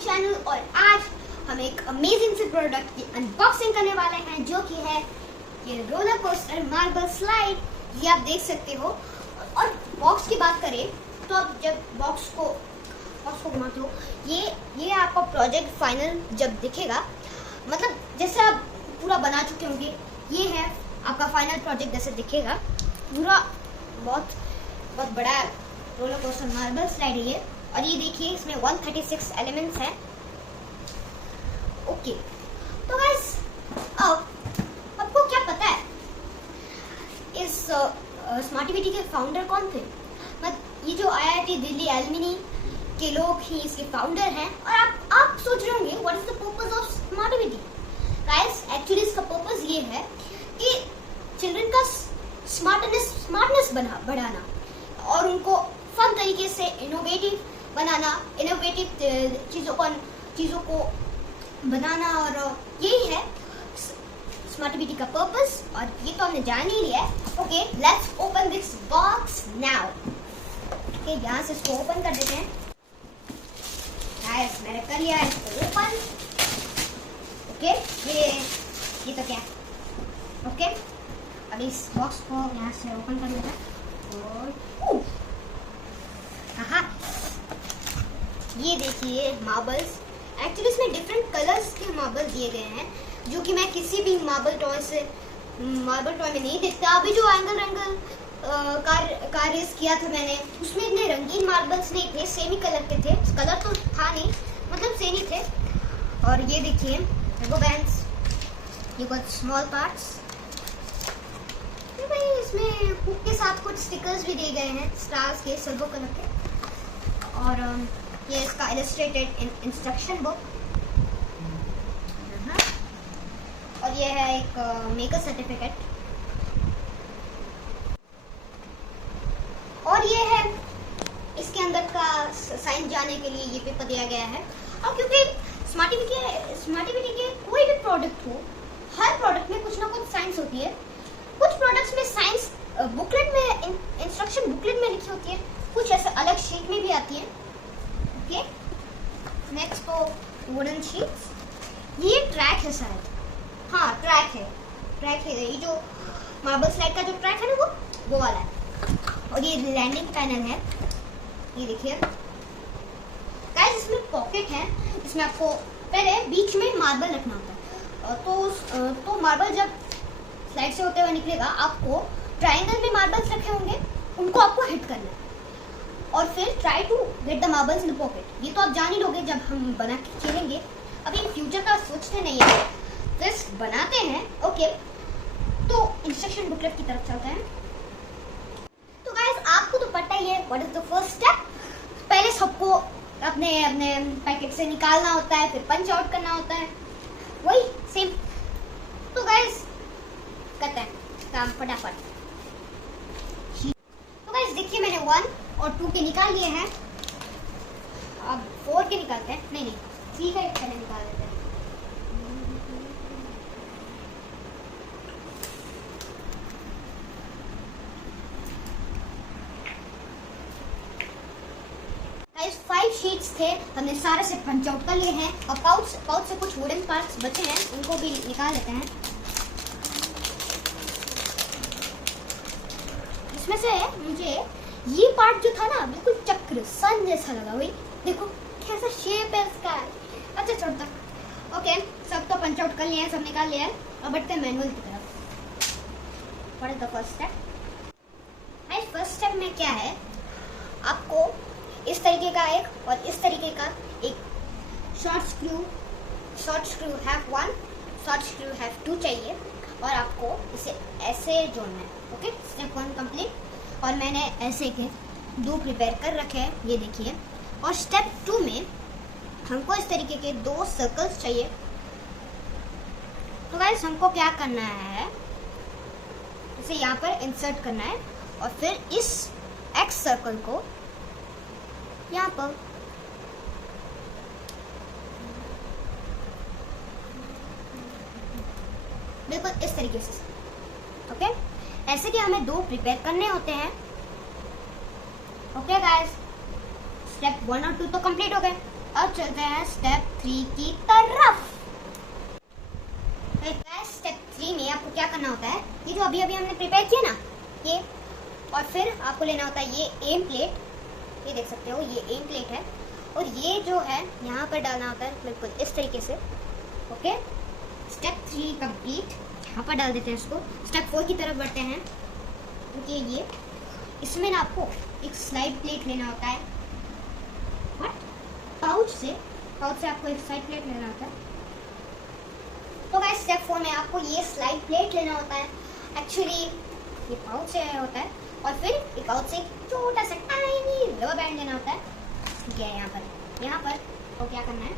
Channel और आज हम एक अमेजिंग से प्रोडक्ट की अनबॉक्सिंग करने वाले हैं जो कि है ये रोलर कोस्टर मार्बल स्लाइड। ये आप देख सकते हो। और बॉक्स की बात करें तो आप जब बॉक्स को घुमाते हो ये आपका प्रोजेक्ट फाइनल जब दिखेगा, मतलब जैसे आप पूरा बना चुके होंगे, ये है आपका फाइनल प्रोजेक्ट जैसे दिखेगा। पूरा बहुत बड़ा रोलर कोस्टर मार्बल स्लाइड है ये। और ये देखिए इसमें 136 एलिमेंट्स हैं। ओके, तो गाइस आपको क्या पता है इस स्मार्टिविटी के फाउंडर कौन थे? ये जो IIT दिल्ली एलुमनी के लोग ही इसके फाउंडर हैं। और आप सोच रहे होंगे what is the purpose of Smartivity? Guys actually इसका पर्पस ये है कि चिल्ड्रन का स्मार्टनेस बढ़ाना और उनको फन तरीके से इनोवेटिव बनाना, इनोवेटिव चीज़ों को बनाना। और यही है स्मार्टिविटी का पर्पस। और ये तो हमने जान ही लिया है। Okay, let's open this box now. Okay, यहाँ से इसको ओपन कर देते हैं। गाइस मैंने कर लिया है इसको ओपन। ओके, ये तो क्या? ओके, अब इस बॉक्स को यहाँ से ओपन कर लेते हैं। और हाँ, ये देखिए मार्बल्स। एक्चुअली इसमें डिफरेंट कलर्स के मार्बल दिए गए हैं जो कि मैं किसी भी मार्बल टॉय में नहीं देखता। अभी जो एंगल कार रेस किया था मैंने, उसमें इतने रंगीन मार्बल्स नहीं, इतने सेम ही कलर के थे। कलर तो था नहीं, मतलब सेम ही थे। और ये देखिए वो बैंड्स, ये कुछ स्मॉल पार्ट्स। भाई इसमें हुक के साथ कुछ स्टिकर्स भी दिए गए हैं स्टार्स के, सिल्वर कलर के। और ये इसका इलस्ट्रेटेड इंस्ट्रक्शन बुक। और ये है एक मेकर सर्टिफिकेट। और ये है इसके अंदर का साइंस जानने के लिए ये पेपर दिया गया है। और क्योंकि स्मार्टिविटी के कोई भी प्रोडक्ट हो, हर प्रोडक्ट में कुछ ना कुछ साइंस होती है। कुछ प्रोडक्ट्स में साइंस बुकलेट में, इंस्ट्रक्शन बुकलेट में लिखी होती है, कुछ ऐसे अलग शीट में भी आती है। ओके, नेक्स्ट तो वुडन शीट्स। ये ट्रैक है शायद, हाँ ट्रैक है। ये जो मार्बल स्लाइड का जो ट्रैक है ना वो वाला है। और ये लैंडिंग पैनल है, ये देखिए गाइस। इसमें पॉकेट है, इसमें आपको पहले बीच में मार्बल रखना होता है। तो मार्बल जब स्लाइड से होते हुए निकलेगा, आपको ट्रायंगल में मार्बल्स रखे होंगे, उनको आपको हिट करना है और फिर try to get the marbles in the pocket. ये तो आप जान ही लोगे जब हम बना के खेलेंगे। अभी फ्यूचर का सोचते नहीं है, जस्ट बनाते हैं। ओके, तो इंस्ट्रक्शन बुकलेट की तरफ चलते हैं। तो गाइस आपको तो पता ही है what is the first step. पहले सबको अपने पैकेट से निकालना होता है, फिर पंच आउट करना होता है, वही सेम। तो गाइस करते हैं काम फटाफट। तो गाइस देखिए मैंने 1 और 2 के निकाल लिए हैं। अब 4 के निकालते हैं। नहीं 3 का पहले निकाल देते हैं। गाइस 5 शीट्स थे, हमने सारे से पंच आउट कर लिए हैं। और पाउच से कुछ वुडन पार्ट्स बचे हैं, उनको भी निकाल लेते हैं। इसमें से मुझे ये पार्ट जो था ना, बिल्कुल चक्र सन जैसा लगा। वही देखो कैसा शेप है इसका, अच्छा छोटा। ओके, सब तो पंच आउट कर लिया है, सब निकाल लिया है। अब बढ़ते हैं मैनुअल की तरफ। What is the first step? First step में क्या है, आपको इस तरीके का एक और इस तरीके का एक short screw have 1, short screw have 2 चाहिए। और आपको इसे ऐसे जोड़ना है। Okay, step 1 complete. और मैंने ऐसे के 2 प्रिपेयर कर रखे हैं, ये देखिए। और स्टेप 2 में हमको इस तरीके के 2 सर्कल्स चाहिए। तो गाइस हमको क्या करना है, इसे यहाँ पर इंसर्ट करना है और फिर इस एक्स सर्कल को यहाँ पर बिल्कुल इस तरीके से। ओके, ऐसे कि हमें 2 प्रिपेयर करने होते हैं। ओके गाइस, स्टेप 1 और 2 तो कंप्लीट हो गए। अब चलते हैं स्टेप 3 की तरफ। स्टेप 3 में आपको क्या करना होता है, ये जो अभी अभी हमने प्रिपेयर किया ना ये, और फिर आपको लेना होता है ये एम प्लेट, ये देख सकते हो ये एम प्लेट है, और ये जो है यहाँ पर डालना होता है बिल्कुल इस तरीके से। ओके, स्टेप 3 कंप्लीट, यहाँ पर डाल देते हैं इसको। स्टेप 4 की तरफ बढ़ते हैं, क्योंकि ये इसमें ना आपको एक स्लाइड प्लेट लेना होता है, पाउच से आपको एक स्लाइड प्लेट लेना होता है। तो गाइस स्टेप 4 में आपको ये स्लाइड प्लेट लेना होता है, एक्चुअली ये पाउच से होता है, और फिर एक पाउच से छोटा सा टाइनी रबर बैंड लेना होता है। ठीक है, यहाँ पर तो क्या करना है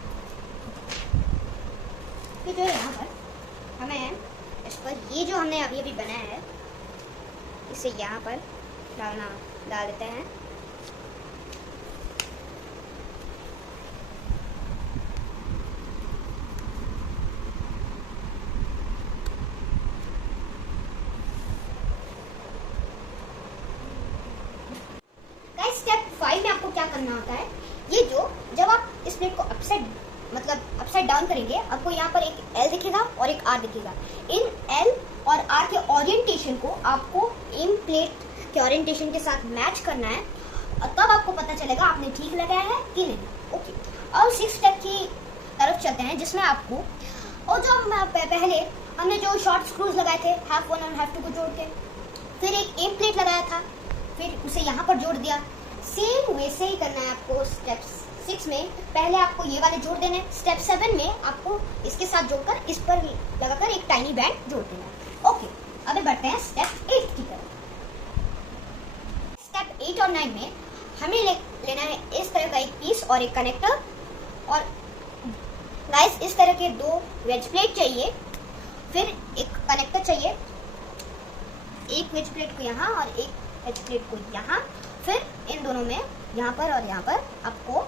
कि जो यहाँ पर हमें इस पर ये जो हमने अभी अभी बनाया है इसे यहाँ पर डाल देते हैं। स्टेप 5 में आपको क्या करना होता है, ये जो जब आप इस प्लेट को अपसाइड डाउन करेंगे, आपको यहाँ पर एक एल दिखेगा और एक आर दिखेगा। इन एल और आर के ओरिएंटेशन को आपको इन प्लेट के ओरिएंटेशन के साथ मैच करना है, और तब आपको पता चलेगा आपने ठीक लगाया है कि नहीं। ओके, और 6 स्टेप की तरफ चलते हैं, जिसमें आपको और जो पहले हमने जो शॉर्ट स्क्रूज लगाए थे हाफ 1 और हाफ 2 को जोड़ के, फिर एक एम प्लेट लगाया था, फिर उसे यहाँ पर जोड़ दिया। सेम वैसे ही करना है आपको स्टेप 6 में। पहले आपको ये वाले जोड़ देने, स्टेप 7 में आपको इसके साथ जोड़कर इस पर लगाकर एक टाइनी बैंड जोड़ देना है। ओके, अभी बढ़ते हैं स्टेप 8 की तरफ। स्टेप 8 और 9 में हमें लेना है इस तरह का एक पीस और एक कनेक्टर, और गाइस इस तरह के 2 वेज प्लेट चाहिए, फिर एक कनेक्टर चाहिए, एक वेज प्लेट को यहाँ और एक वेज प्लेट को यहाँ, फिर इन दोनों में यहाँ पर और यहाँ पर आपको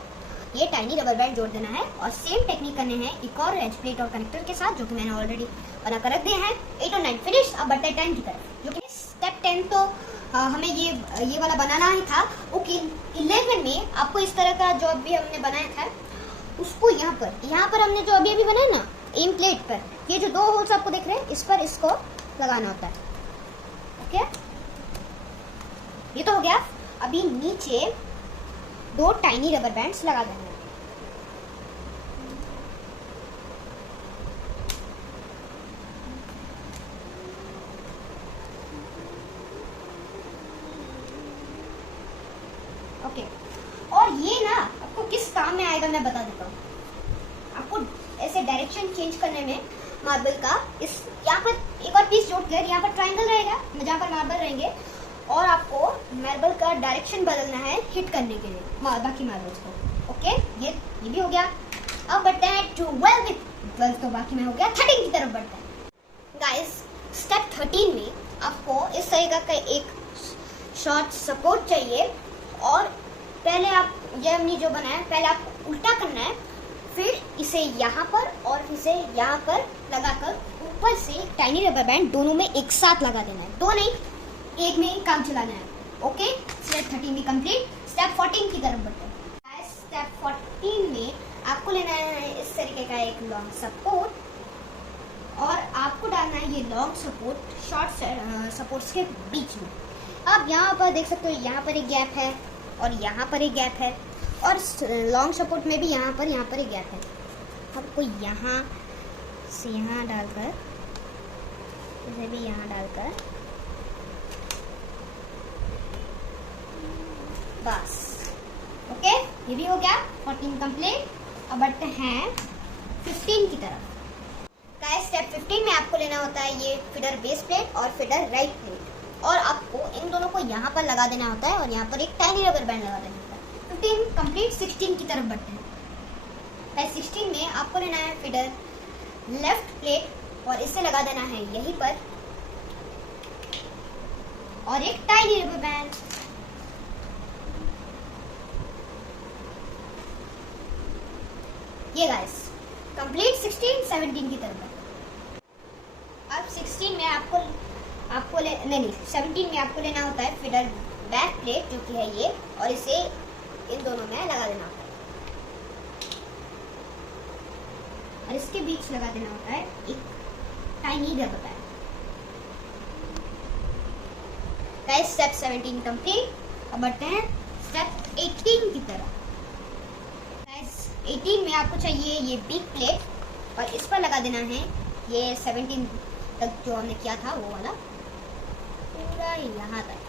ये टाइनी रबर बैंड जोड़ देना है, और सेम टेक्निक करने हैं एक और वेज प्लेट और कनेक्टर के साथ, जो कि मैंने ऑलरेडी बना कर रख दिए हैं। 8 और 9 फिनिश। अब बढ़ते हैं 10 की तरफ, जो कि स्टेप 10 तो हमें ये वाला बनाना ही था। ओके, 11 में आपको इस तरह का जो अभी हमने बनाया था उसको यहाँ पर हमने जो अभी अभी बनाया ना एम प्लेट पर, ये जो 2 होल्स आपको दिख रहे हैं इस पर इसको लगाना होता है। ओके, ये तो हो गया। अभी नीचे 2 टाइनी रबर बैंड्स लगा देना है। ओके, और ये ना आपको किस काम में आएगा मैं बता देता हूँ। आपको ऐसे डायरेक्शन चेंज करने में मार्बल का इस यहाँ पर एक और पीस जोड़कर यहाँ पर ट्रायंगल रहेगा जहाँ पर मार्बल रहेंगे, और आपको मार्बल का डायरेक्शन बदलना है हिट करने के लिए बाकी मार्बल्स को। ओके, ये भी हो गया। अब बढ़ते हैं 12 तो बाकी में हो गया। 13 की तरफ बढ़ते हैं। गाइस स्टेप 13 में आपको इस तरीके का एक शॉर्ट सपोर्ट चाहिए, और पहले आप ये हमने जो बनाया पहले आपको उल्टा करना है, फिर इसे यहाँ पर और इसे यहाँ पर लगाकर ऊपर से टाइनी रबर बैंड दोनों में एक साथ लगा देना है। 2 नहीं, 1 में ही काम चलाना है। ओके, स्टेप 13 भी कंप्लीट। स्टेप 14 की तरफ बढ़ते हैं। स्टेप 14 में आपको लेना है इस तरीके का एक लॉन्ग सपोर्ट, और आपको डालना है ये लॉन्ग सपोर्ट शॉर्ट सपोर्ट्स के बीच में। आप यहाँ पर देख सकते हो, यहाँ पर एक गैप है और यहाँ पर एक गैप है, और लॉन्ग सपोर्ट में भी यहाँ पर एक गैप है। आपको यहाँ से यहाँ डालकर, इसे भी यहाँ डालकर, बस। ओके, ये भी हो गया। 14 कंप्लीट। अब बढ़ते हैं 15 की तरफ। गाइस स्टेप 15 में आपको लेना होता है ये फीडर बेस प्लेट और फीडर राइट प्लेट, और आपको इन दोनों को यहाँ पर लगा देना होता है, और यहाँ पर एक टाइनी रबर बैंड लगा देना होता है। 15 कंप्लीट। 16 की तरफ बढ़ते हैं। गाइस 16 में आपको लेना है फीडर लेफ्ट प्लेट, और इसे लगा देना है यहीं पर, और एक टाइनी रबर बैंड। ये गाइस कंप्लीट। 16 17 की तरफ। अब 16 में आपको 17 में आपको लेना होता है फीडर बैक प्लेट, जो कि है ये, और इसे इन दोनों में लगा देना होता है। इसके बीच लगा देना होता है एक tiny rubber band. Guys step 17 complete. अब बढ़ते हैं स्टेप 18 की तरफ। गाइस 18 में आपको चाहिए ये बिग प्लेट और इस पर लगा देना है ये 17 तक जो हमने किया था वो वाला पूरा यहाँ तक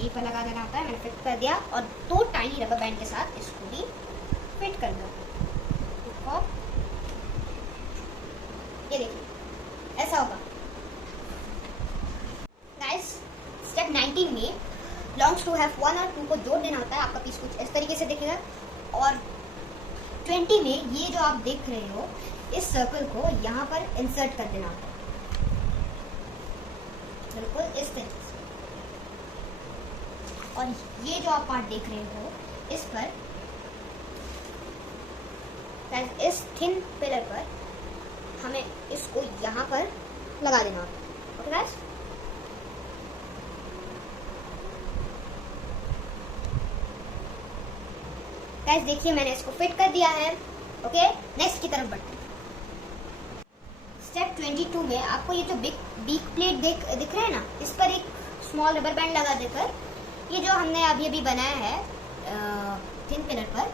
ये पर लगा देना होता है। मैंने फिट कर दिया और 2 टाइनी रबर बैंड के साथ इसको भी फिट कर दो। ये देखिए ऐसा होगा। गाइस स्टेप 19 में लॉन्ग्स टू हैव 1 और 2 को जोड़ देना होता है। आपका पीस कुछ इस तरीके से दिखेगा और 20 में ये जो आप देख रहे हो इस सर्कल को यहाँ पर इंसर्ट कर देना होता है बिल्कुल इस तरीके से। और ये जो आप पार्ट देख रहे हो इस पर इस थिन पिलर पर हमें इसको यहाँ पर लगा देना होता है। ओके गाइस गाइस देखिए मैंने इसको फिट कर दिया है। ओके नेक्स्ट की तरफ बढ़ते हैं। स्टेप 22 में आपको ये जो बिग प्लेट दिख रहा है ना इस पर एक स्मॉल रबर बैंड लगा देकर ये जो हमने अभी बनाया है थिन पिलर पर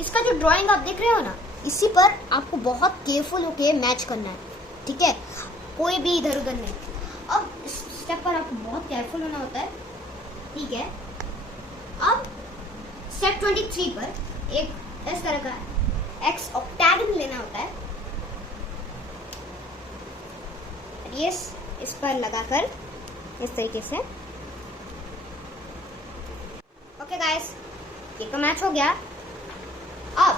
इसका जो ड्राइंग आप देख रहे हो ना इसी पर आपको बहुत केयरफुल होके मैच करना है। ठीक है कोई भी इधर उधर नहीं। अब इस स्टेप पर आपको बहुत केयरफुल होना होता है। ठीक है अब स्टेप 23 पर एक इस तरह का एक्स ऑक्टागन लेना होता है। ये इस पर लगाकर इस तरीके से। ओके गाइस ये तो मैच हो गया। अब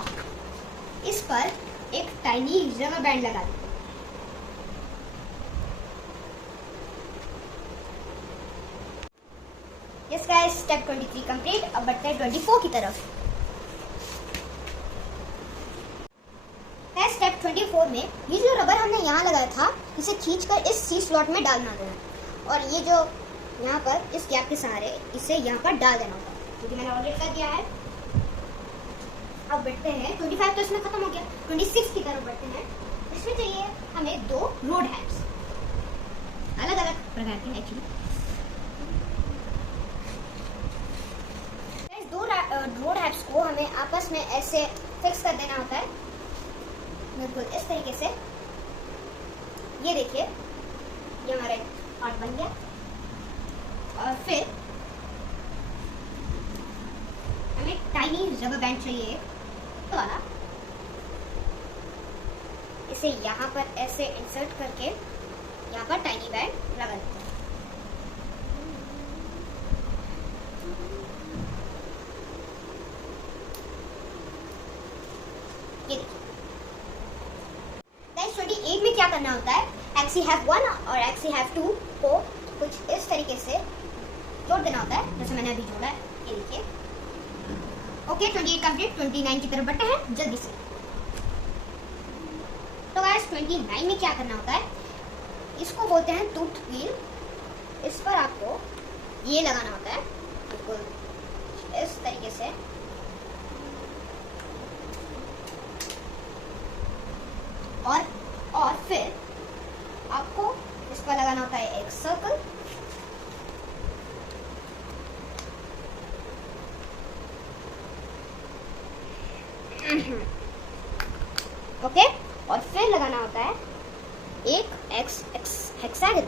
इस पर एक टाइनी रबर बैंड लगा दें। Yes guys step 23 complete. अब बढ़ते हैं 24 की तरफ। स्टेप 24 में ये जो रबर हमने यहाँ लगाया था इसे खींचकर इस सी स्लॉट में डालना देना और ये जो यहाँ पर इस गैप के सहारे इसे यहाँ पर डाल देना होगा क्योंकि मैंने ऑलरेडी कर दिया है। अब बढ़ते हैं 25 तो इसमें खत्म हो गया। 26 की तरफ बढ़ते हैं। इसमें चाहिए हमें 2 रोड हैप्स अलग अलग प्रकार के। एक्चुअली 2 रोड हैप्स को हमें आपस में ऐसे फिक्स कर देना होता है बिल्कुल इस तरीके से। ये देखिए ये हमारा पार्ट बन गया और फिर हमें टाइनी रबर बैंड चाहिए तो वाला इसे यहाँ पर ऐसे इंसर्ट करके यहाँ पर टाइनी बैंड लगा देते हैं। ये देखिए 28 में क्या करना होता है एक्सी हैव 1 और एक्सी हैव 2 को कुछ इस तरीके से जोड़ देना होता है जैसे मैंने अभी जोड़ा है। ये देखिए ओके 28 कंप्लीट। 29 की तरफ बढ़ते हैं जल्दी से। तो गाइस 29 में क्या करना होता है इसको बोलते हैं टूथ व्हील। इस पर आपको ये लगाना होता है बिल्कुल इस तरीके से। और फिर आपको इस पर लगाना होता है एक सर्कल। ओके और फिर लगाना होता है एक एक्स हेक्सागन।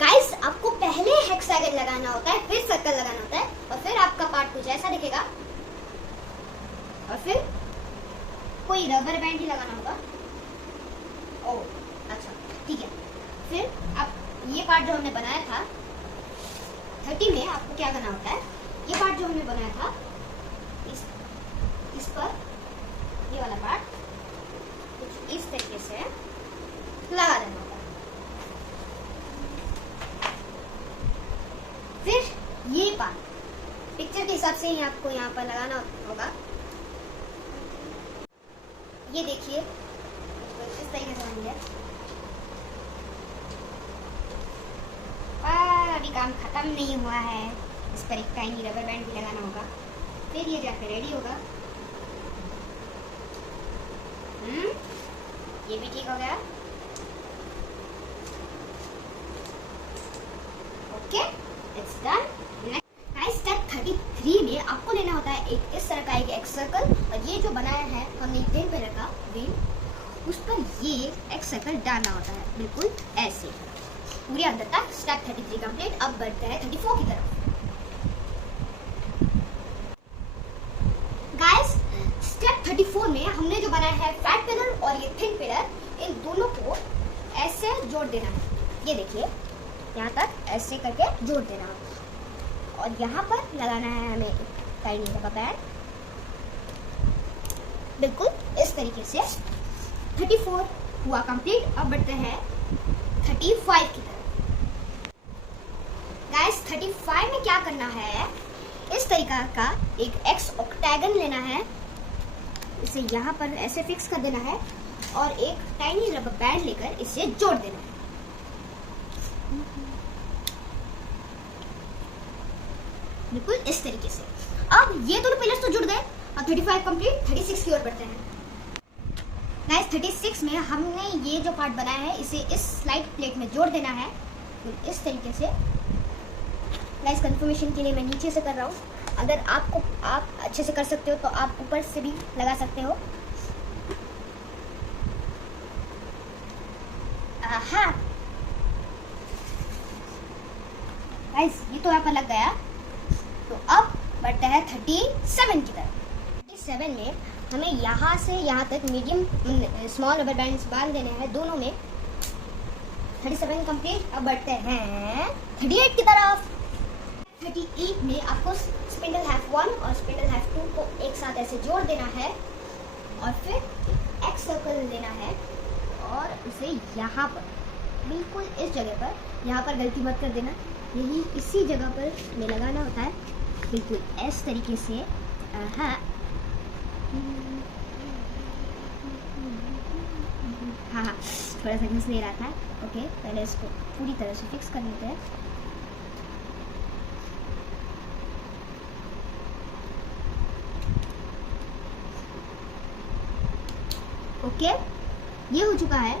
गाइस आपको पहले हेक्सागन लगाना होता है फिर सर्कल लगाना होता है और फिर आपका पार्ट कुछ ऐसा दिखेगा और फिर कोई रबर बैंड ही लगाना होगा। ओह अच्छा ठीक है। फिर आप ये पार्ट जो हमने बनाया था 30 में आपको क्या करना होता है ये पार्ट जो हमने बनाया था इस पर ये वाला पार्ट कुछ इस तरीके से लगा देना होगा। फिर ये पार्ट पिक्चर के हिसाब से ही आपको यहाँ पर लगाना होगा। ये देखिए इस तरीके से बन गया। अभी काम खत्म नहीं हुआ है। इस पर एक टाइनी रबर बैंड भी लगाना होगा। फिर ये जाके रेडी होगा। ये भी ठीक हो गया। Okay, it's done. स्टेप 33 में आपको लेना होता है एक इस तरह का एक सर्कल, और ये जो बनाया है हमने ग्रीन कलर का व्हील, उस पर ये एक सर्कल डालना होता है, बिल्कुल ऐसे पूरे अंदर तक। Step 33 complete. अब बढ़ते हैं 34 की तरफ। गाइस, स्टेप 34 में हमने जो बनाया है फ्लैट पिलर और ये थिन पिलर, इन दोनों को ऐसे जोड़ देना है। ये देखिए, यहाँ तक ऐसे करके जोड़ देना है, और यहाँ पर लगाना है हमें टाइनी रबर बैंड, बिल्कुल इस तरीके से। 34 हुआ कंप्लीट। अब बढ़ते हैं 35 की तरफ। गाइस, 35 में क्या करना है, इस तरीका का एक एक्स ऑक्टेगन लेना है, इसे यहाँ पर ऐसे फिक्स कर देना है, और एक टाइनी रबर बैंड लेकर इसे जोड़ देना है। बिल्कुल इस तरीके से। अब ये दोनों पिलर्स तो जुड़ गए, और 35 कंप्लीट। 36 की ओर बढ़ते हैं। गाइस, 36 में हमने ये जो पार्ट बनाया है, इसे इस स्लाइड प्लेट में जोड़ देना है, इस तरीके से। गाइस, कंफर्मेशन के लिए मैं नीचे से कर रहा हूँ, अगर आप अच्छे से कर सकते हो तो आप ऊपर से भी लगा सकते हो। हाँ गाइस, ये तो यहाँ पर लग गया। तो अब बढ़ते हैं 37 की तरफ। 37 में हमें यहाँ से यहाँ तक मीडियम स्मॉल रबर बैंड्स बांध देने हैं दोनों में। 37 कंप्लीट। अब बढ़ते हैं 38 की तरफ। 38 में आपको स्पिंडल हैफ 1 और स्पिंडल हैफ 2 को एक साथ ऐसे जोड़ देना है, और फिर एक्स सर्कल लेना है, और इसे यहाँ पर बिल्कुल इस जगह पर, यहाँ पर गलती मत कर देना, यही इसी जगह पर में लगाना होता है, बिल्कुल इस तरीके से। हाँ हाँ, थोड़ा सा घिस ले रहा था। ओके, पहले इसको पूरी तरह से फिक्स कर लेते हैं। ओके, ये हो चुका है।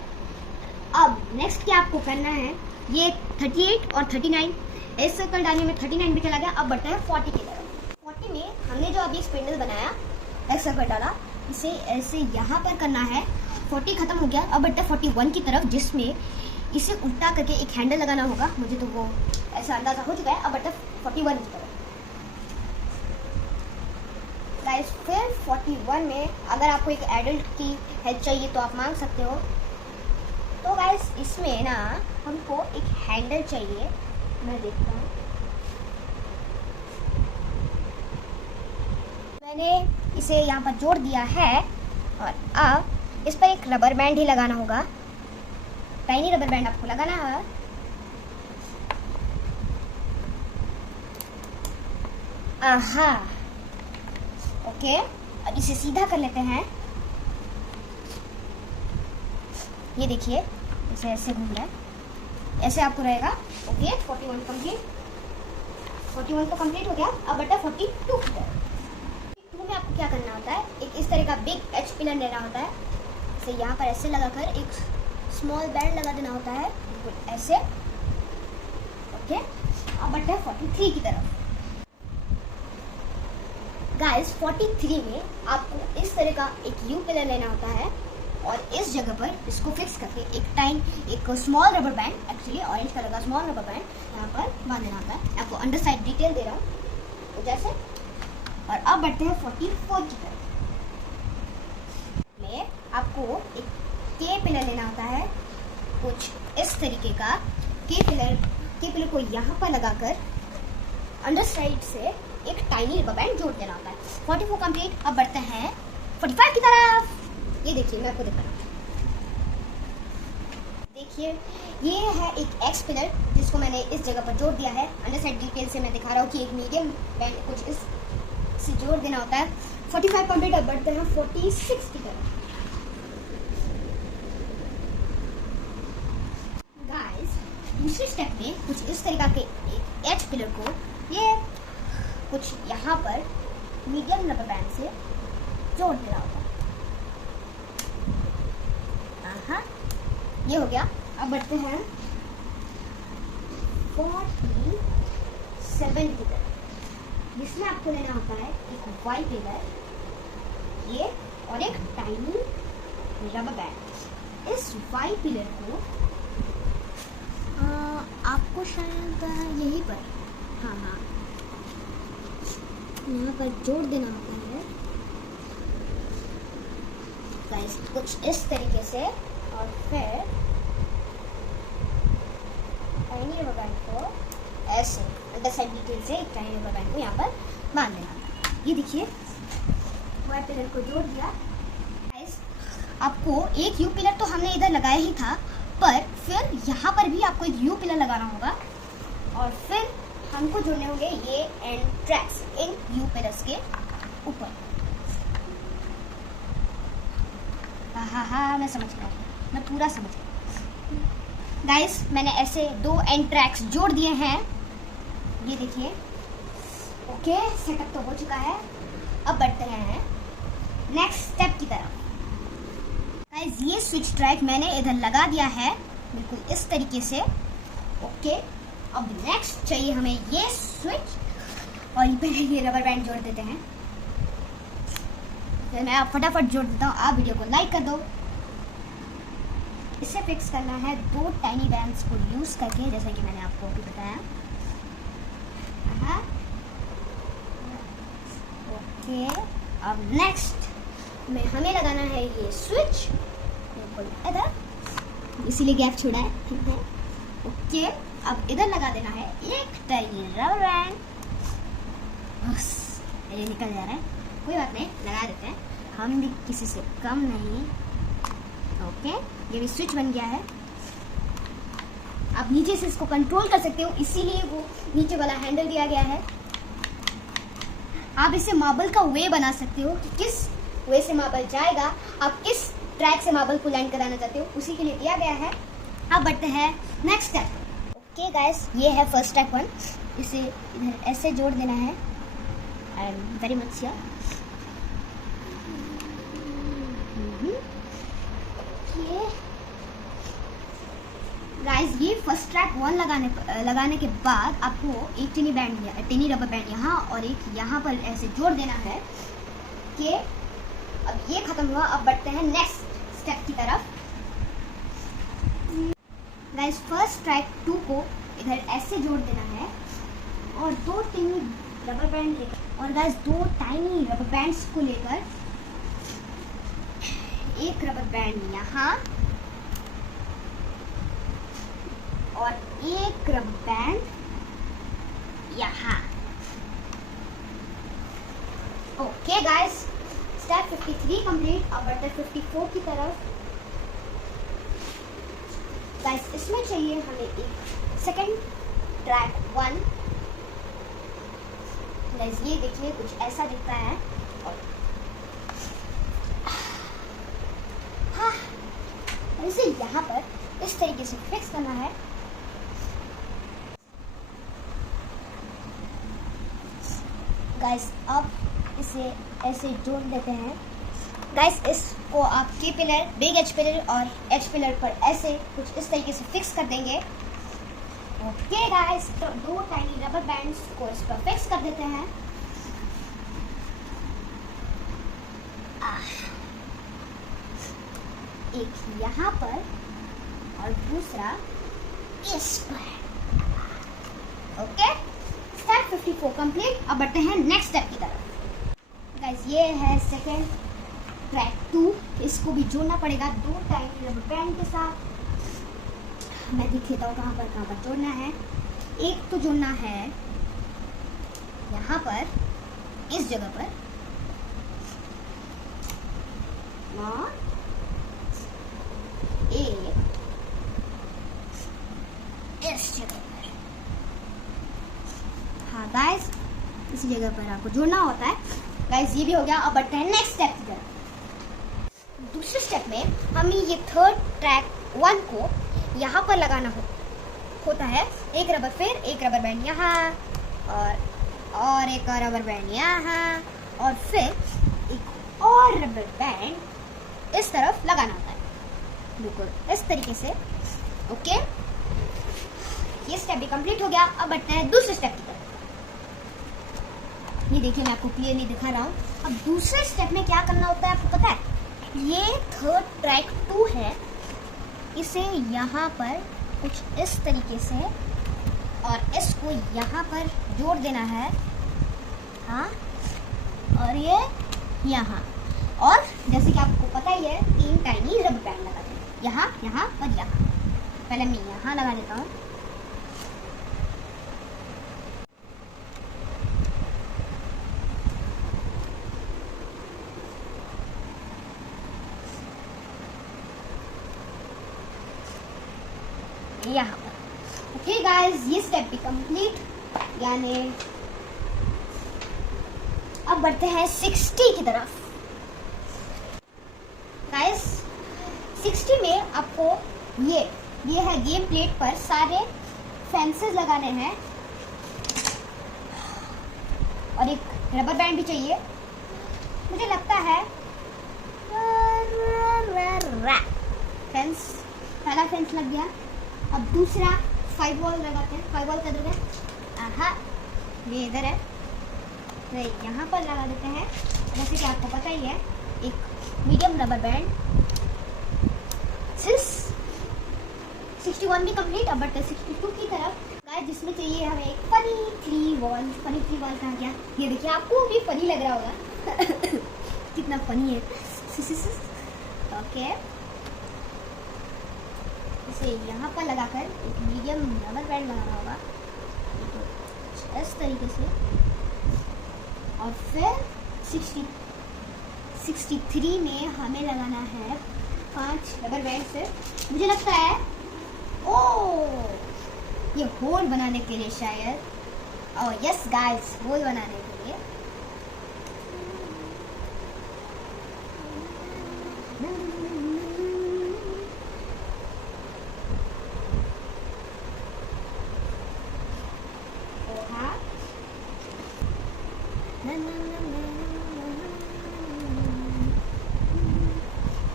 अब नेक्स्ट क्या आपको करना है, ये 38 और 39 इस सर्कल डालने में 39 भी चला गया। अब बढ़ता है 40 की तरफ। 40 में हमने जो अभी स्पिंडल बनाया, एक सर्कल डाला, इसे ऐसे यहाँ पर करना है। 40 खत्म हो गया। अब बढ़ता है 41 की तरफ, जिसमें इसे उल्टा करके एक हैंडल लगाना होगा, मुझे तो वो ऐसा अंदाजा हो चुका है। अब बढ़ता है 41 की तरफ। गाइस, फिर 41 में अगर आपको एक एडल्ट की हेल्प चाहिए तो आप मांग सकते हो। तो गाइस, इसमें ना हमको एक हैंडल चाहिए, मैं देखता हूँ। मैंने इसे यहाँ पर जोड़ दिया है, और अब इस पर एक रबर बैंड ही लगाना होगा। टाइनी रबर बैंड आपको लगाना है। आहा, ओके, अब इसे सीधा कर लेते हैं। ये देखिए, इसे ऐसे घूम रहा है, ऐसे आपको रहेगा। Okay, 41 complete. 41 तो कंप्लीट हो गया। अब बढ़ता है 42 की तरफ। 42 में आपको क्या करना होता है, एक इस तरह का बिग एच पिलर लेना होता है, इसे यहाँ पर ऐसे लगाकर एक स्मॉल बैंड लगा देना होता है, बिल्कुल ऐसे। ओके, अब बढ़ता है 43 की तरफ। गाइस, 43 में आपको इस तरह का एक यू पिलर लेना होता है, और इस जगह पर इसको फिक्स करके एक small rubber band, actually orange colour का स्मॉल रबर बैंड यहाँ पर बांध देना होता है। आपको अंडर साइड डिटेल दे रहा हूँ, तो जैसे। और अब बढ़ते हैं 44 की तरफ। में आपको एक के पिलर लेना होता है, कुछ इस तरीके का। के पिलर को यहाँ पर लगाकर अंडर साइड से एक टाइनी रबर बैंड जोड़ देना होता है। 44 कंप्लीट। अब बढ़ते हैं 45 की तरफ। ये देखिए, मैं आपको दिखा रहा हूँ। देखिए, ये है एक एक्स पिलर जिसको मैंने इस जगह पर जोड़ दिया है। अंडर साइड डिटेल से मैं दिखा रहा हूँ कि एक मीडियम बैंड कुछ इस से जोड़ देना होता है। 45 कंप्लीट। अब बढ़ते हैं 46 की तरफ। गाइस, दूसरे स्टेप में कुछ इस तरीका के एक एच पिलर को ये कुछ यहाँ पर मीडियम रबर बैंड से जोड़ देना होगा। हाँ, ये हो गया। अब बढ़ते हैं 47 की तरफ, जिसमें आपको लेना होता है एक वाई पिलर, ये, और एक टाइनी रबर बैंड। इस वाई पिलर को आपको शायद यहीं पर, हाँ, यहाँ पर जोड़ देना होता है गाइस, कुछ इस तरीके से। और फिर टाइनी रबर बैंड को ऐसे अंडर साइड डिटेल से एक टाइनी रबर बैंड को यहाँ पर बांध देना। ये देखिए, वाई पिलर को जोड़ दिया। गाइस, आपको एक यू पिलर तो हमने इधर लगाया ही था, पर फिर यहाँ पर भी आपको एक यू पिलर लगाना होगा, और फिर हमको जोड़ने होंगे ये and tracks in you pillars के ऊपर। हाँ, मैं समझ गया, मैं पूरा समझ गया। गाइस, मैंने ऐसे 2 एंड ट्रैक्स जोड़ दिए हैं, ये देखिए। ओके, सेटअप तो हो चुका है। अब बढ़ते हैं नेक्स्ट स्टेप की तरफ। गाइस, ये स्विच ट्रैक मैंने इधर लगा दिया है बिल्कुल इस तरीके से। ओके, अब नेक्स्ट चाहिए हमें ये स्विच, और पहले ये रबर बैंड जोड़ देते हैं। फिर मैं आप फटाफट जोड़ देता हूँ, आप वीडियो को लाइक कर दो। इसे फिक्स करना है 2 टाइनी बैंड्स को यूज करके, जैसा कि मैंने आपको अभी बताया। ओके, अब नेक्स्ट में हमें लगाना है ये स्विच बिल्कुल इधर, इसीलिए गैप छोड़ा है। ओके, अब इधर लगा देना है एक टाइनी रबर बैंड। बस, ये निकल जा रहा है, कोई बात नहीं, लगा देते हैं, हम भी किसी से कम नहीं। ओके, ये भी स्विच बन गया है। आप नीचे से इसको कंट्रोल कर सकते हो, इसीलिए वो नीचे वाला हैंडल दिया गया है। आप इसे मार्बल का वे बना सकते हो कि किस वे से मार्बल जाएगा, आप किस ट्रैक से मार्बल को लैंड कराना चाहते हो, उसी के लिए दिया गया है। अब बढ़ते हैं नेक्स्ट स्टेप। ओके गाइस, ये है फर्स्ट स्टेप 1। इसे इधर ऐसे जोड़ देना है। I am very much here. Guys, ये फर्स्ट ट्रैक 1 लगाने के बाद आपको एक टिनी रबर बैंड यहाँ और एक यहाँ पर ऐसे जोड़ देना है कि अब ये खत्म हुआ। अब बढ़ते हैं नेक्स्ट स्टेप की तरफ। गाइस, फर्स्ट ट्रैक 2 को इधर ऐसे जोड़ देना है और 2 टिनी रबर बैंड लेकर, और गाइस 2 टाइनी रबर बैंड्स को लेकर एक रबर बैंड यहाँ और एक रबर बैंड यहाँ। Okay guys, step 53 complete. अब बढ़ते हैं 54 की तरफ। गाइस, इसमें चाहिए हमें एक सेकंड ट्रैक 1। गाइस, ये देखिए, कुछ ऐसा दिखता है। और हाँ, इसे यहाँ पर इस तरीके से फिक्स करना है। गाइस, अब इसे ऐसे जोड़ देते हैं। गाइस, इसको आप की पिलर, बिग एच पिलर और एच पिलर पर ऐसे कुछ इस तरीके से फिक्स कर देंगे। ओके गाइस, तो 2 टाइनी रबर बैंड्स को इस पर फिक्स कर देते हैं। एक यहाँ पर और दूसरा इस पर। Okay, step 54 complete. अब बढ़ते हैं नेक्स्ट स्टेप की तरफ। गाइस, ये है सेकंड ट्रैक 2। इसको भी जोड़ना पड़ेगा 2 टाइनी रबर बैंड के साथ। मैं दिख लेता हूँ कहाँ पर जोड़ना है। एक तो जोड़ना है यहाँ पर, इस जगह पर, और एक इस जगह पर। हाँ गाइस, इसी जगह पर आपको जोड़ना होता है। गाइस, ये भी हो गया। अब बढ़ते हैं नेक्स्ट स्टेप की तरफ। दूसरे स्टेप में हमें ये थर्ड ट्रैक 1 को यहाँ पर लगाना होता है। एक रबर, फिर एक रबर बैंड यहाँ और एक रबर बैंड यहाँ और फिर एक और रबर बैंड इस तरफ लगाना होता है, बिल्कुल इस तरीके से। ओके, ये स्टेप भी कंप्लीट हो गया। अब बढ़ते हैं दूसरे स्टेप की तरफ। ये देखिए, मैं आपको क्लियरली दिखा रहा हूँ। अब दूसरे स्टेप में क्या करना होता है आपको पता है? ये थर्ड ट्रैक 2 है, इसे यहाँ पर कुछ इस तरीके से और इसको यहाँ पर जोड़ देना है। हाँ, और ये यहाँ, और जैसे कि आपको पता ही है 3 टाइनी रबर बैंड लगा दें, यहाँ, यहाँ और यहाँ। पहले मैं यहाँ लगा देता हूँ। यहाँ पर। ओके गाइस, ये स्टेप भी कंप्लीट, यानी अब बढ़ते हैं 60 की तरफ। गाइस 60 में आपको ये है गेम प्लेट पर सारे फेंसेस लगाने हैं और एक रबर बैंड भी चाहिए। मुझे लगता है फेंस, पहला फेंस लग गया। अब दूसरा 5 वॉल लगाते हैं। 5 वॉल का इधर है, हाँ ये इधर है, तो यहाँ पर लगा देते हैं। जैसे कि आपको पता ही है, एक मीडियम रबर बैंड। 61 भी कंप्लीट। अब बढ़ते 62 की तरफ गाइस, जिसमें चाहिए हमें एक फनी 3 वॉल। फनी 3 वॉल कहाँ गया? ये देखिए, आपको भी फनी लग रहा होगा कितना फनी है। ओके, इसे यहाँ पर लगाकर एक मीडियम रबर बैंड लगाना होगा, तो इस तरीके से। और फिर 63 में हमें लगाना है 5 रबर बैंड से। मुझे लगता है ये होल बनाने के लिए शायद। यस गाइस, होल बनाने के लिए।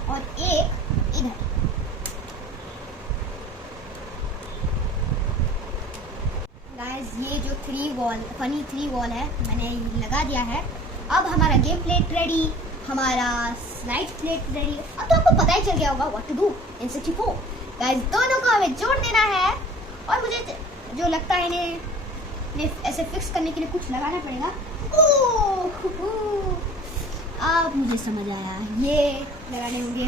और एक इधर। गाइस, ये जो 3 वॉल, फनी 3 वॉल है, मैंने लगा दिया है। अब हमारा गेम प्लेट रेडी, हमारा स्लाइड प्लेट रेडी। अब तो आपको पता ही चल गया होगा what to do in 64। Guys, दोनों को हमें जोड़ देना है और मुझे जो लगता है इन्हें ऐसे फिक्स करने के लिए कुछ लगाना पड़ेगा। अब मुझे समझ आया, ये लगाने होंगे।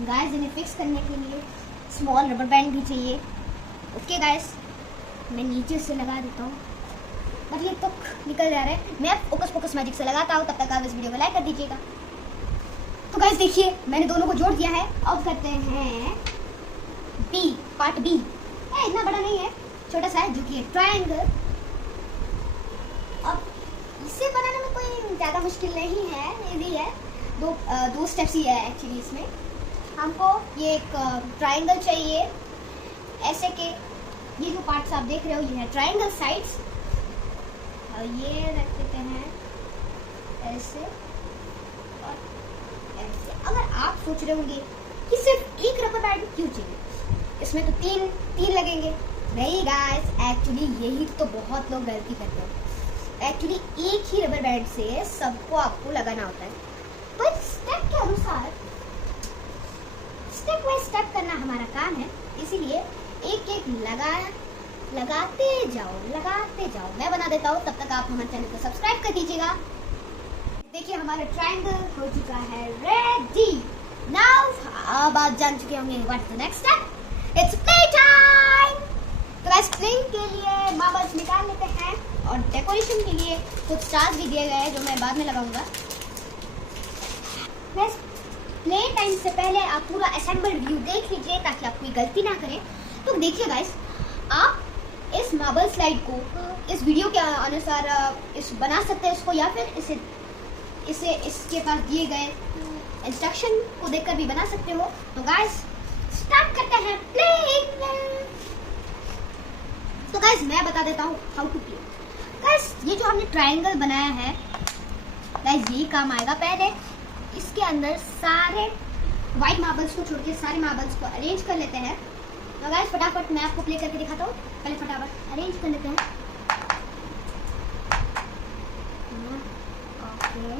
गाइस, इन्हें फिक्स करने के लिए स्मॉल रबर बैंड भी चाहिए। ओके गाइस, मैं नीचे से लगा देता हूँ, बट ये तो निकल जा रहा है। मैं फोकस मैजिक से लगाता हूँ। तब तक आप इस वीडियो को लाइक कर दीजिएगा। तो गाइस देखिए, मैंने दोनों को जोड़ दिया है। अब करते हैं पार्ट बी। इतना बड़ा नहीं है, छोटा सा है, जो कि ट्रायंगल। अब इसे बनाने में कोई ज़्यादा मुश्किल नहीं है, इजी है। दो स्टेप्स ही है एक्चुअली इसमें। हमको ये एक ट्रायंगल चाहिए, ऐसे के ये जो पार्ट्स आप देख रहे हो, ये है ट्रायंगल साइड्स। और ये रख देते हैं ऐसे और ऐसे। अगर आप सोच रहे होंगे कि सिर्फ एक रबर बैंड क्यों चाहिए, इसमें तो तीन लगेंगे। नहीं गाइस, एक्चुअली यही तो बहुत लोग गलती करते हैं। एक्चुअली एक ही रबर बैंड से सबको आपको लगाना होता है, पर स्टेप के अनुसार स्टेप बाय स्टेप करना हमारा काम है। इसीलिए एक एक लगाते जाओ। मैं बना देता हूँ, तब तक आप हमारे चैनल को सब्सक्राइब कर दीजिएगा। देखिए, हमारा ट्रायंगल हो चुका है रेडी। नाउ अब आप जान चुके होंगे what is the next step. It's play time. तो गाइस, प्लेइंग के लिए मार्बल्स निकाल लेते हैं और डेकोरेशन के लिए कुछ स्टार्स भी दिए गए हैं, जो मैं बाद में लगाऊंगा। प्ले टाइम से पहले आप पूरा असेंबल व्यू देख लीजिए, ताकि आप कोई गलती ना करें। तो देखिए गाइस, आप इस मार्बल स्लाइड को इस वीडियो के अनुसार इस बना सकते हैं इसको, या फिर इसे इसके पास दिए गए इंस्ट्रक्शन को देखकर भी बना सकते हो। तो गाइस, स्टार्ट करते हैं प्लेइंग। तो गाइस, मैं बता देता हूँ हाउ टू प्ले। गाइस, ये जो हमने ट्रायंगल बनाया है, गाइस यही काम आएगा। पहले इसके अंदर सारे वाइट मार्बल्स को छोड़ के सारे मार्बल्स को अरेंज कर लेते हैं। तो गाइस फटाफट मैं आपको प्ले करके दिखाता हूँ। पहले फटाफट अरेंज कर लेते हैं। Okay,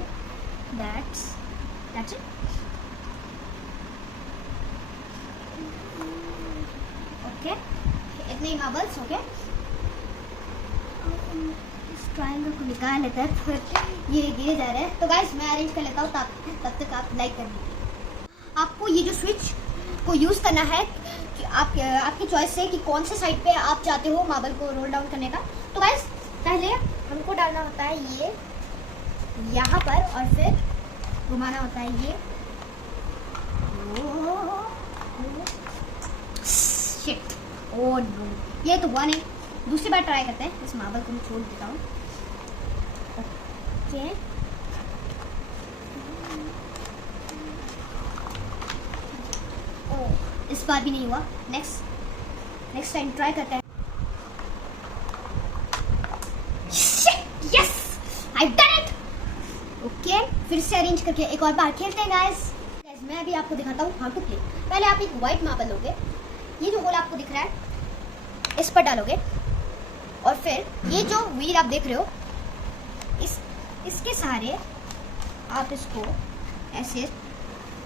that's it. ओके, इतने ही मार्बल्स हो गए। इस ट्रायंगल को निकाल लेते हैं, फिर ये गिरे जा रहे हैं। तो गाइस मैं अरेंज कर लेता हूँ, तब तक आप लाइक कर दीजिए। आपको ये जो स्विच को यूज़ करना है कि आपकी चॉइस है कि कौन से साइड पे आप चाहते हो मार्बल को रोल डाउन करने का। तो गाइस पहले हमको डालना होता है ये यहाँ पर, और फिर घुमाना होता है ये। शिट, ओह नो, ये तो हुआ नहीं। दूसरी बार ट्राई करते हैं। इस मार्बल को मैं छोड़ देता हूँ। ओके, ओह इस बार भी नहीं हुआ। नेक्स्ट टाइम ट्राई करते हैं। Yes, I done it. Okay, फिर से अरेंज करके एक और बार खेलते हैं गाइस। मैं अभी आपको दिखाता हूँ हाउ टू प्ले। पहले आप एक व्हाइट मार्बल लोगे, ये जो होल आपको दिख रहा है इस पर डालोगे, और फिर ये जो व्हील आप देख रहे हो इसके सहारे आप इसको ऐसे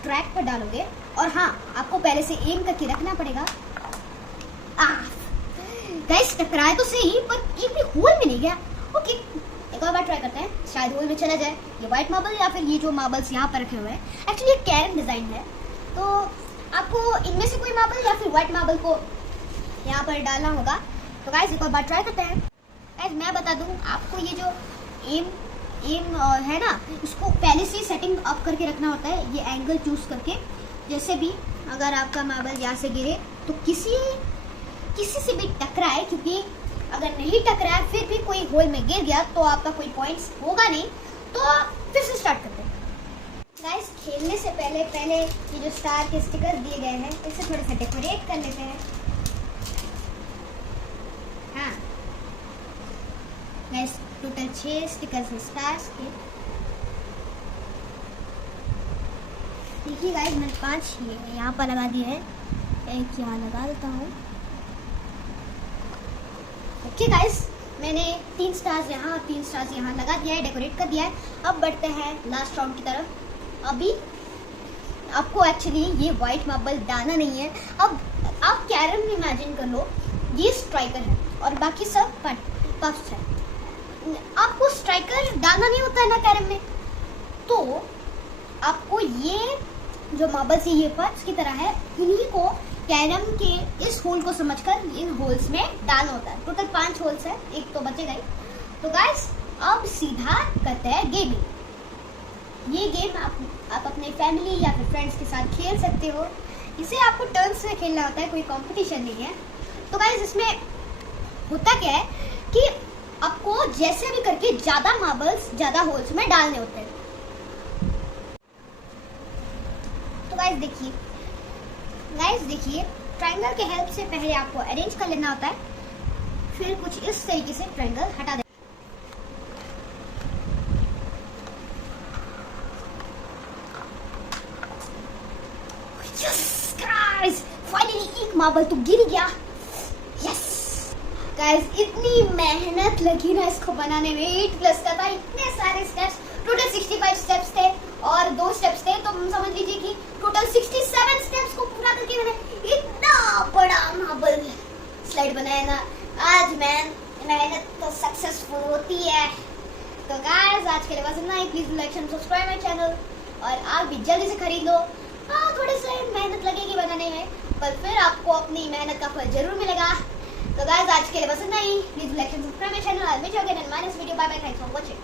ट्रैक पर डालोगे। और हाँ, आपको पहले से एम करके रखना पड़ेगा। गाइस टकराए तो सही, पर एक भी होल में नहीं गया। ओके, एक और बार ट्राई करते हैं, शायद होल में चला जाए। ये व्हाइट मार्बल या फिर ये जो मार्बल्स यहाँ पर रखे हुए हैं, एक्चुअली ये कैरम डिजाइन है। तो आपको इनमें से कोई मार्बल या फिर व्हाइट मार्बल को यहाँ पर डालना होगा। तो गाइस एक और बार ट्राई करते हैं। गाइस मैं बता दूँ आपको, ये जो एम है ना, इसको पहले से सेटिंग अप करके रखना होता है। ये एंगल चूज करके, जैसे भी अगर आपका मार्बल यहाँ से गिरे तो किसी से भी टकराए, क्योंकि अगर नहीं टकराया फिर भी कोई होल में गिर गया तो आपका कोई पॉइंट्स होगा नहीं। तो फिर से स्टार्ट करते हैं। गाइस खेलने से पहले ये जो स्टार के स्टिकर दिए गए हैं इसे थोड़े से डेकोरेट कर लेते हैं। हाँ गाइस, टोटल 6 स्टिकर्स हैं स्टार्स के। देखिए गाइस, मैंने 5 यहाँ पर लगा दिए हैं, एक यहाँ लगा देता हूँ। ओके गाइस, मैंने 3 स्टार्स यहाँ और 3 स्टार्स यहाँ लगा दिया है, डेकोरेट कर दिया है। अब बढ़ते हैं लास्ट राउंड की तरफ। अभी आपको एक्चुअली ये वाइट मार्बल डालना नहीं है। अब आप कैरम में इमेजिन कर लो, ये स्ट्राइकर है और बाकी सब पफ्स है। आपको स्ट्राइकर डालना नहीं होता है ना कैरम में, तो आपको ये जो मार्बल्स है ये पफ्स की तरह है, इन्हीं को कैरम के इस होल को समझकर इन होल्स में डालना होता है। टोटल 5 होल्स है, एक तो बचेगा ही। तो गाइस अब सीधा करते हैं गेमिंग। ये गेम आप अपने फैमिली या फिर फ्रेंड्स के साथ खेल सकते हो। इसे आपको टर्न्स में खेलना होता है, कोई कंपटीशन नहीं है। तो गाइस इसमें होता क्या है कि आपको जैसे भी करके ज्यादा मार्बल्स ज्यादा होल्स में डालने होते हैं। तो गाइस देखिए, ट्रायंगल के हेल्प से पहले आपको अरेंज कर लेना होता है, फिर कुछ इस तरीके से ट्रायंगल हटा देना। यस गाइस, फाइनली एक मार्बल तो गिर गया। यस गाइस, इतनी मेहनत लगी ना इसको बनाने में, 8+ का था, इतने सारे स्टेप्स, टोटल 65 स्टेप्स थे और 2 स्टेप्स थे, तो समझ लीजिए कि टोटल 67 स्टेप्स को पूरा करके मैंने इतना बड़ा मार्बल स्लाइड बनाया ना। आज मेहनत तो सक्सेसफुल होती है। तो गाइस आज के लिए बस इतना ही। Please like and subscribe my channel, और आप भी जल्दी से खरीद लो। हाँ, थोड़ी सी मेहनत लगेगी बनाने में, पर फिर आपको अपनी मेहनत का फल जरूर मिलेगा। तो गाइस आज के लिए बस इतना ही। Please like and subscribe my channel. I'll meet you again in my next video. Bye bye. Thanks for watching.